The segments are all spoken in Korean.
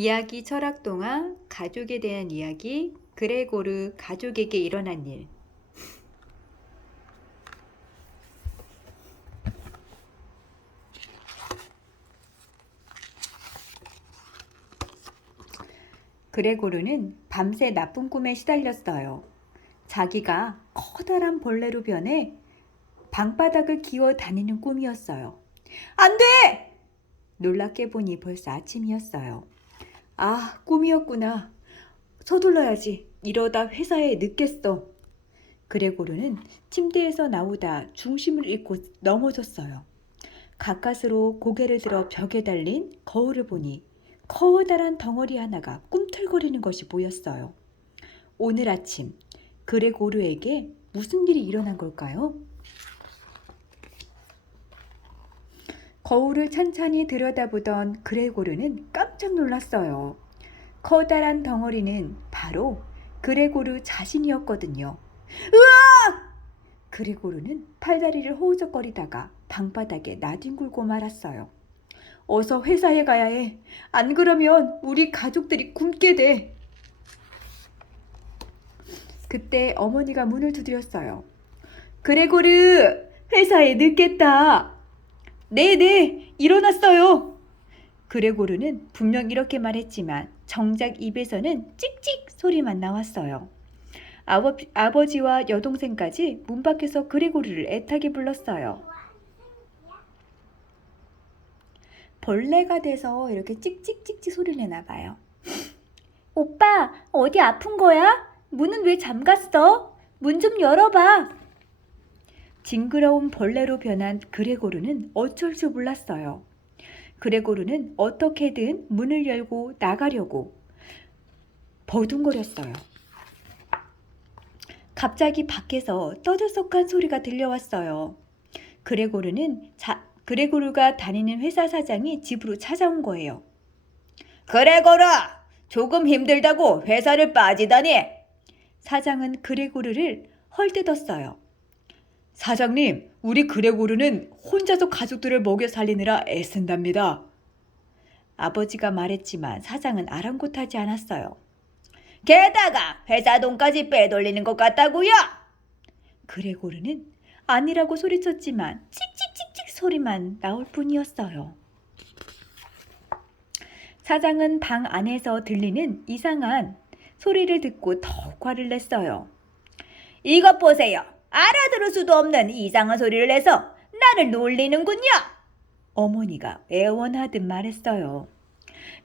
이야기 철학 동화 가족에 대한 이야기 그레고르 가족에게 일어난 일. 그레고르는 밤새 나쁜 꿈에 시달렸어요. 자기가 커다란 벌레로 변해 방바닥을 기어 다니는 꿈이었어요. 안 돼! 놀랍게 보니 벌써 아침이었어요. 아, 꿈이었구나. 서둘러야지. 이러다 회사에 늦겠어. 그레고르는 침대에서 나오다 중심을 잃고 넘어졌어요. 가까스로 고개를 들어 벽에 달린 거울을 보니 커다란 덩어리 하나가 꿈틀거리는 것이 보였어요. 오늘 아침 그레고르에게 무슨 일이 일어난 걸까요? 거울을 찬찬히 들여다보던 그레고르는 깜짝 놀랐어요. 커다란 덩어리는 바로 그레고르 자신이었거든요. 으아! 그레고르는 팔다리를 호우적거리다가 방바닥에 나뒹굴고 말았어요. 어서 회사에 가야 해. 안 그러면 우리 가족들이 굶게 돼. 그때 어머니가 문을 두드렸어요. 그레고르, 회사에 늦겠다. 네네, 일어났어요. 그레고르는 분명 이렇게 말했지만 정작 입에서는 찍찍 소리만 나왔어요. 아버지와 여동생까지 문 밖에서 그레고르를 애타게 불렀어요. 벌레가 돼서 이렇게 찍찍찍찍 소리를 내나 봐요. 오빠, 어디 아픈 거야? 문은 왜 잠갔어? 문 좀 열어봐. 징그러운 벌레로 변한 그레고르는 어쩔 줄 몰랐어요. 그레고르는 어떻게든 문을 열고 나가려고 버둥거렸어요. 갑자기 밖에서 떠들썩한 소리가 들려왔어요. 그레고르가 다니는 회사 사장이 집으로 찾아온 거예요. 그레고르! 조금 힘들다고 회사를 빠지다니! 사장은 그레고르를 헐뜯었어요. 사장님, 우리 그레고르는 혼자서 가족들을 먹여 살리느라 애쓴답니다. 아버지가 말했지만 사장은 아랑곳하지 않았어요. 게다가 회사 돈까지 빼돌리는 것 같다고요? 그레고르는 아니라고 소리쳤지만 찍찍찍찍 소리만 나올 뿐이었어요. 사장은 방 안에서 들리는 이상한 소리를 듣고 더욱 화를 냈어요. 이것 보세요. 알아들을 수도 없는 이상한 소리를 내서 나를 놀리는군요. 어머니가 애원하듯 말했어요.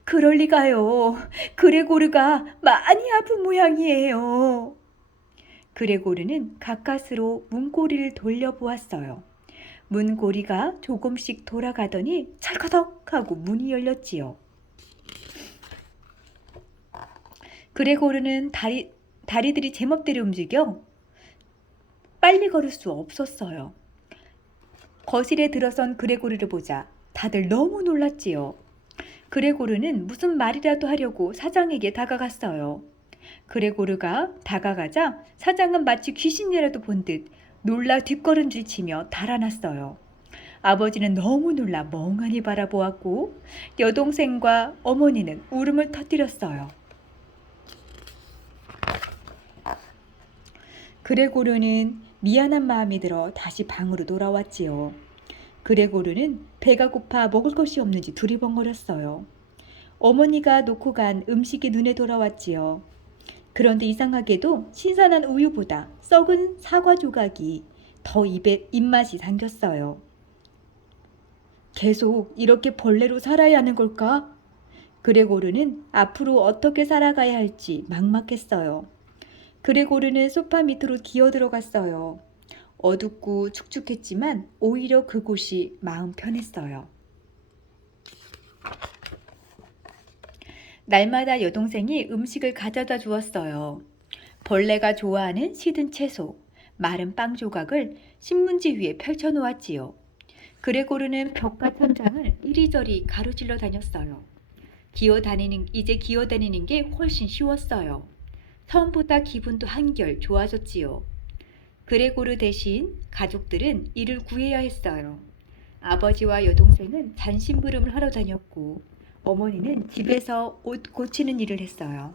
그럴 리가요. 그레고르가 많이 아픈 모양이에요. 그레고르는 가까스로 문고리를 돌려보았어요. 문고리가 조금씩 돌아가더니 찰커덕 하고 문이 열렸지요. 그레고르는 다리들이 제멋대로 움직여 빨리 걸을 수 없었어요. 거실에 들어선 그레고르를 보자 다들 너무 놀랐지요. 그레고르는 무슨 말이라도 하려고 사장에게 다가갔어요. 그레고르가 다가가자 사장은 마치 귀신이라도 본 듯 놀라 뒷걸음질 치며 달아났어요. 아버지는 너무 놀라 멍하니 바라보았고 여동생과 어머니는 울음을 터뜨렸어요. 그레고르는 미안한 마음이 들어 다시 방으로 돌아왔지요. 그레고르는 배가 고파 먹을 것이 없는지 두리번거렸어요. 어머니가 놓고 간 음식이 눈에 돌아왔지요. 그런데 이상하게도 신선한 우유보다 썩은 사과 조각이 더 입맛이 당겼어요. 계속 이렇게 벌레로 살아야 하는 걸까? 그레고르는 앞으로 어떻게 살아가야 할지 막막했어요. 그레고르는 소파 밑으로 기어 들어갔어요. 어둡고 축축했지만 오히려 그곳이 마음 편했어요. 날마다 여동생이 음식을 가져다 주었어요. 벌레가 좋아하는 시든 채소, 마른 빵 조각을 신문지 위에 펼쳐놓았지요. 그레고르는 벽과 천장을 이리저리 가로질러 다녔어요. 이제 기어 다니는 게 훨씬 쉬웠어요. 처음보다 기분도 한결 좋아졌지요. 그레고르 대신 가족들은 이를 구해야 했어요. 아버지와 여동생은 잔심부름을 하러 다녔고 어머니는 집에서 옷 고치는 일을 했어요.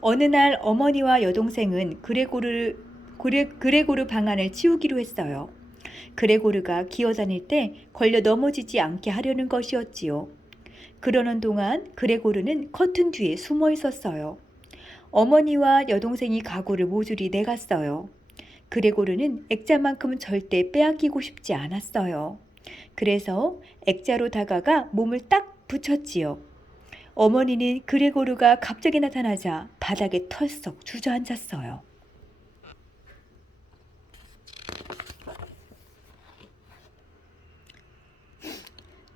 어느 날 어머니와 여동생은 그레고르 방안을 치우기로 했어요. 그레고르가 기어다닐 때 걸려 넘어지지 않게 하려는 것이었지요. 그러는 동안 그레고르는 커튼 뒤에 숨어 있었어요. 어머니와 여동생이 가구를 모조리 내갔어요. 그레고르는 액자만큼은 절대 빼앗기고 싶지 않았어요. 그래서 액자로 다가가 몸을 딱 붙였지요. 어머니는 그레고르가 갑자기 나타나자 바닥에 털썩 주저앉았어요.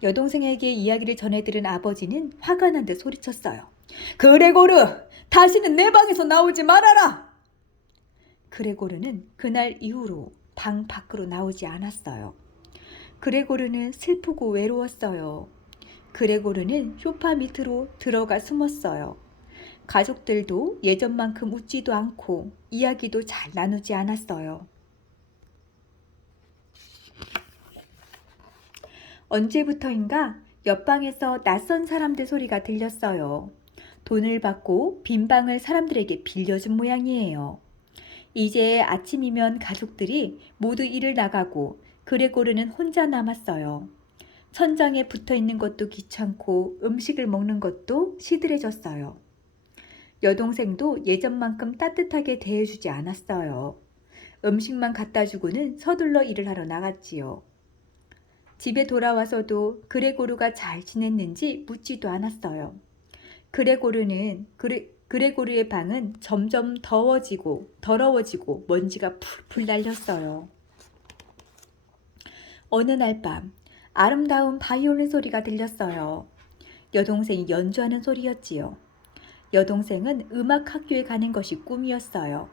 여동생에게 이야기를 전해들은 아버지는 화가 난 듯 소리쳤어요. 그레고르! 다시는 내 방에서 나오지 말아라! 그레고르는 그날 이후로 방 밖으로 나오지 않았어요. 그레고르는 슬프고 외로웠어요. 그레고르는 소파 밑으로 들어가 숨었어요. 가족들도 예전만큼 웃지도 않고 이야기도 잘 나누지 않았어요. 언제부터인가 옆방에서 낯선 사람들 소리가 들렸어요. 돈을 받고 빈 방을 사람들에게 빌려준 모양이에요. 이제 아침이면 가족들이 모두 일을 나가고 그레고르는 혼자 남았어요. 천장에 붙어 있는 것도 귀찮고 음식을 먹는 것도 시들해졌어요. 여동생도 예전만큼 따뜻하게 대해주지 않았어요. 음식만 갖다 주고는 서둘러 일을 하러 나갔지요. 집에 돌아와서도 그레고르가 잘 지냈는지 묻지도 않았어요. 그레고르의 방은 점점 더러워지고 먼지가 풀풀 날렸어요. 어느 날 밤 아름다운 바이올린 소리가 들렸어요. 여동생이 연주하는 소리였지요. 여동생은 음악 학교에 가는 것이 꿈이었어요.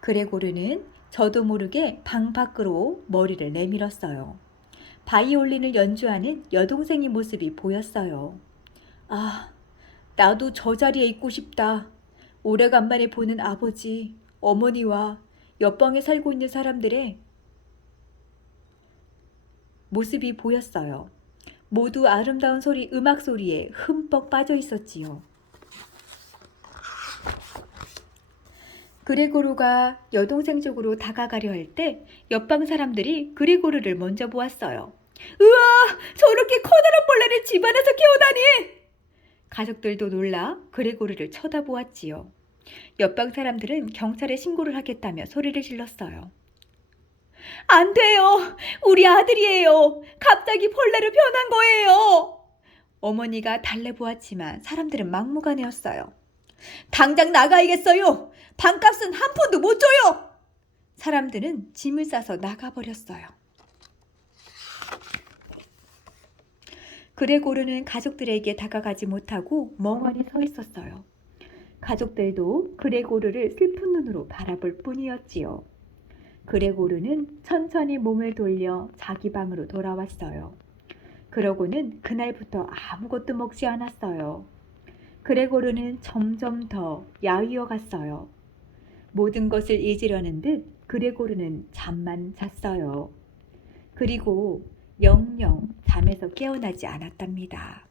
그레고르는 저도 모르게 방 밖으로 머리를 내밀었어요. 바이올린을 연주하는 여동생의 모습이 보였어요. 아, 나도 저 자리에 있고 싶다. 오래간만에 보는 아버지, 어머니와 옆방에 살고 있는 사람들의 모습이 보였어요. 모두 아름다운 음악 소리에 흠뻑 빠져 있었지요. 그레고르가 여동생 쪽으로 다가가려 할 때 옆방 사람들이 그레고르를 먼저 보았어요. 으아! 저렇게 커다란 벌레를 집안에서 키우다니! 가족들도 놀라 그레고르를 쳐다보았지요. 옆방 사람들은 경찰에 신고를 하겠다며 소리를 질렀어요. 안 돼요! 우리 아들이에요! 갑자기 벌레로 변한 거예요! 어머니가 달래보았지만 사람들은 막무가내였어요. 당장 나가야겠어요! 방값은 한 푼도 못 줘요! 사람들은 짐을 싸서 나가버렸어요. 그레고르는 가족들에게 다가가지 못하고 멍하니 서 있었어요. 가족들도 그레고르를 슬픈 눈으로 바라볼 뿐이었지요. 그레고르는 천천히 몸을 돌려 자기 방으로 돌아왔어요. 그러고는 그날부터 아무것도 먹지 않았어요. 그레고르는 점점 더 야위어 갔어요. 모든 것을 잊으려는 듯 그레고르는 잠만 잤어요. 그리고 영영 잠에서 깨어나지 않았답니다.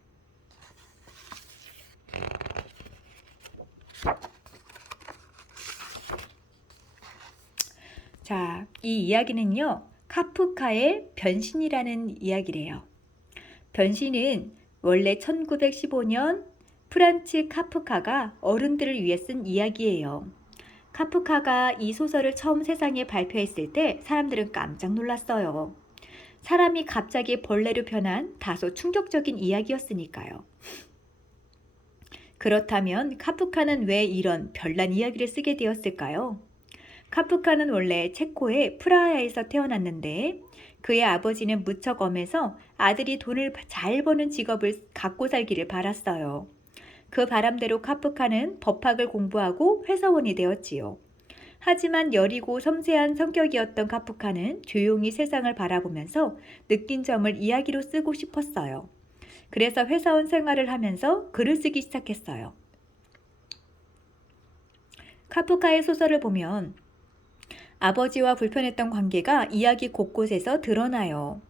자, 이 이야기는요, 카프카의 변신이라는 이야기래요. 변신은 원래 1915년 프란츠 카프카가 어른들을 위해 쓴 이야기예요. 카프카가 이 소설을 처음 세상에 발표했을 때 사람들은 깜짝 놀랐어요. 사람이 갑자기 벌레로 변한 다소 충격적인 이야기였으니까요. 그렇다면 카프카는 왜 이런 별난 이야기를 쓰게 되었을까요? 카프카는 원래 체코의 프라하에서 태어났는데 그의 아버지는 무척 엄해서 아들이 돈을 잘 버는 직업을 갖고 살기를 바랐어요. 그 바람대로 카프카는 법학을 공부하고 회사원이 되었지요. 하지만 여리고 섬세한 성격이었던 카프카는 조용히 세상을 바라보면서 느낀 점을 이야기로 쓰고 싶었어요. 그래서 회사원 생활을 하면서 글을 쓰기 시작했어요. 카프카의 소설을 보면 아버지와 불편했던 관계가 이야기 곳곳에서 드러나요.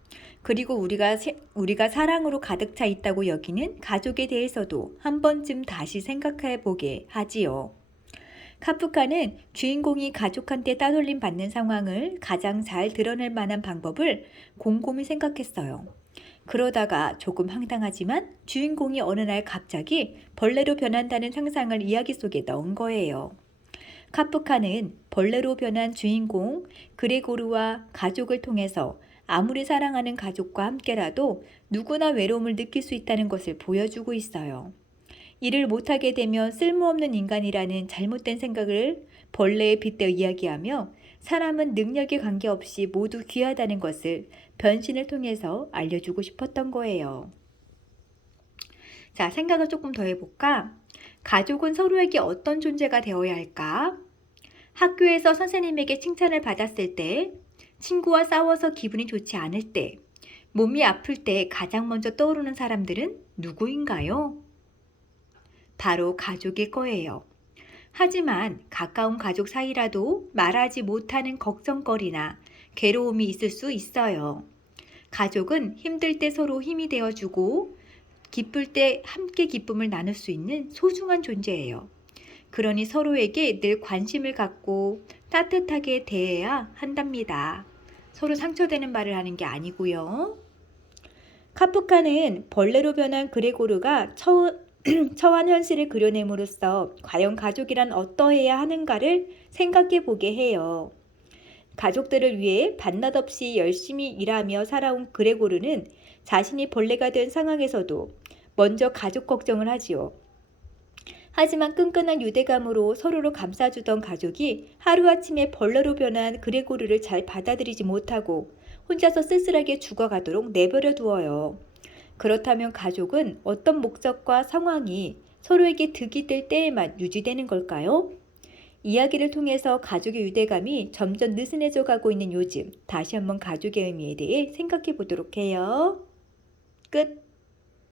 그리고 우리가 사랑으로 가득 차 있다고 여기는 가족에 대해서도 한 번쯤 다시 생각해 보게 하지요. 카프카는 주인공이 가족한테 따돌림 받는 상황을 가장 잘 드러낼 만한 방법을 곰곰이 생각했어요. 그러다가 조금 황당하지만 주인공이 어느 날 갑자기 벌레로 변한다는 상상을 이야기 속에 넣은 거예요. 카프카는 벌레로 변한 주인공 그레고르와 가족을 통해서 아무리 사랑하는 가족과 함께라도 누구나 외로움을 느낄 수 있다는 것을 보여주고 있어요. 일을 못하게 되면 쓸모없는 인간이라는 잘못된 생각을 벌레에 빗대어 이야기하며 사람은 능력에 관계없이 모두 귀하다는 것을 변신을 통해서 알려주고 싶었던 거예요. 자, 생각을 조금 더 해볼까? 가족은 서로에게 어떤 존재가 되어야 할까? 학교에서 선생님에게 칭찬을 받았을 때, 친구와 싸워서 기분이 좋지 않을 때, 몸이 아플 때 가장 먼저 떠오르는 사람들은 누구인가요? 바로 가족일 거예요. 하지만 가까운 가족 사이라도 말하지 못하는 걱정거리나 괴로움이 있을 수 있어요. 가족은 힘들 때 서로 힘이 되어주고 기쁠 때 함께 기쁨을 나눌 수 있는 소중한 존재예요. 그러니 서로에게 늘 관심을 갖고 따뜻하게 대해야 한답니다. 서로 상처되는 말을 하는 게 아니고요. 카프카는 벌레로 변한 그레고르가 처한 현실을 그려냄으로써 과연 가족이란 어떠해야 하는가를 생각해 보게 해요. 가족들을 위해 반낮 없이 열심히 일하며 살아온 그레고르는 자신이 벌레가 된 상황에서도 먼저 가족 걱정을 하지요. 하지만 끈끈한 유대감으로 서로를 감싸주던 가족이 하루아침에 벌레로 변한 그레고르를 잘 받아들이지 못하고 혼자서 쓸쓸하게 죽어가도록 내버려 두어요. 그렇다면 가족은 어떤 목적과 상황이 서로에게 득이 될 때에만 유지되는 걸까요? 이야기를 통해서 가족의 유대감이 점점 느슨해져 가고 있는 요즘, 다시 한번 가족의 의미에 대해 생각해 보도록 해요. 끝!